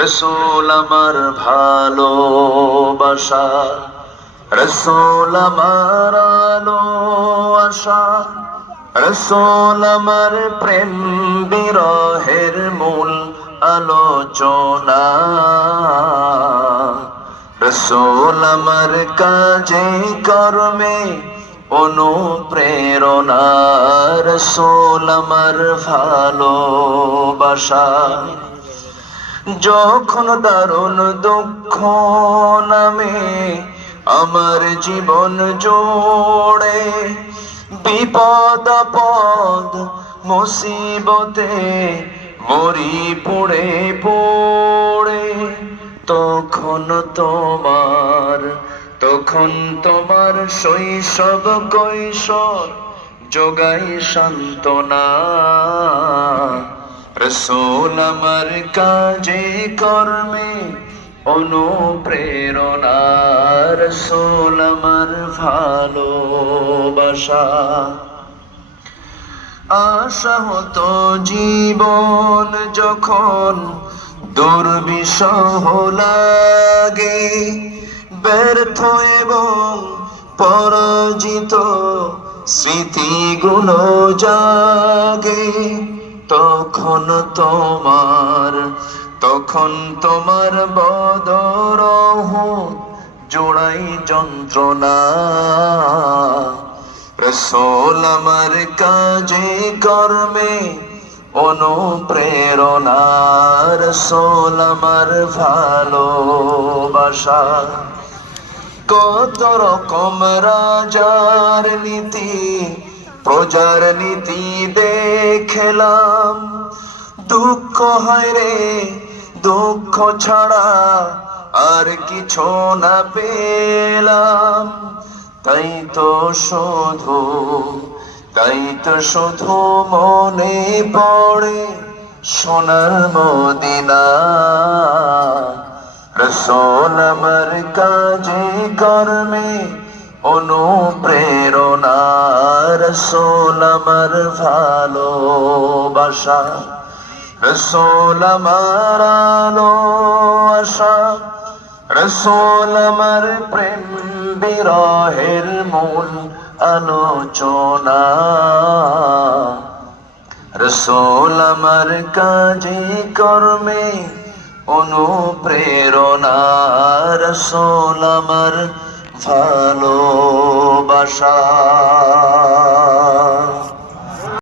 রসূল আমার ভালোবাসা, রসূল আমার আলো আশা, রসূল আমার প্রেম বিরহের মূল আলোচনা, রসূল আমার কাজে কর্মে অনুপ্রেরণা, রসূল আমার ভালোবাসা। যখন দারুণ দুঃখ নামে আমার জীবন জোড়ে, বিপদ আপদ মুসিবতে মরি পড়ে পড়ে, তখন তোমার শৈশব কৈশোর যোগাই সান্ত্বনা, রসূল আমার কাজে কর্মে অনুপ্রেরণা, রসূল আমার ভালোবাসা। আশা হতো জীবন যখন দুর্বিষহ লাগে, ব্যর্থ এবং পরাজিত স্মৃতিগুলো জাগে, তখন তোমার বদরহ জোড়াই যন্ত্রণা, রসূল আমার কাজে কর্মে অনুপ্রেরণা, রসূল আমার ভালোবাসা। কত রকম রাজার নীতি প্রজার নীতি দেখলাম, দুঃখ হয় রে দুঃখ ছাড়া আর কিছু না পেলাম, তাই তো শুধু মনে পড়ে সোনার মদিনা, রসূল আমার কাজে কর্মে অনুপ্রেরণা, রসূল আমার ভালোবাসা, রসূল আমার আলো আশা, রসূল আমার প্রেম বিরহের মূল আলোচনা, রসূল আমার কাজে কর্মে অনুপ্রেরণা, রসূল আমার ভালোবাসা।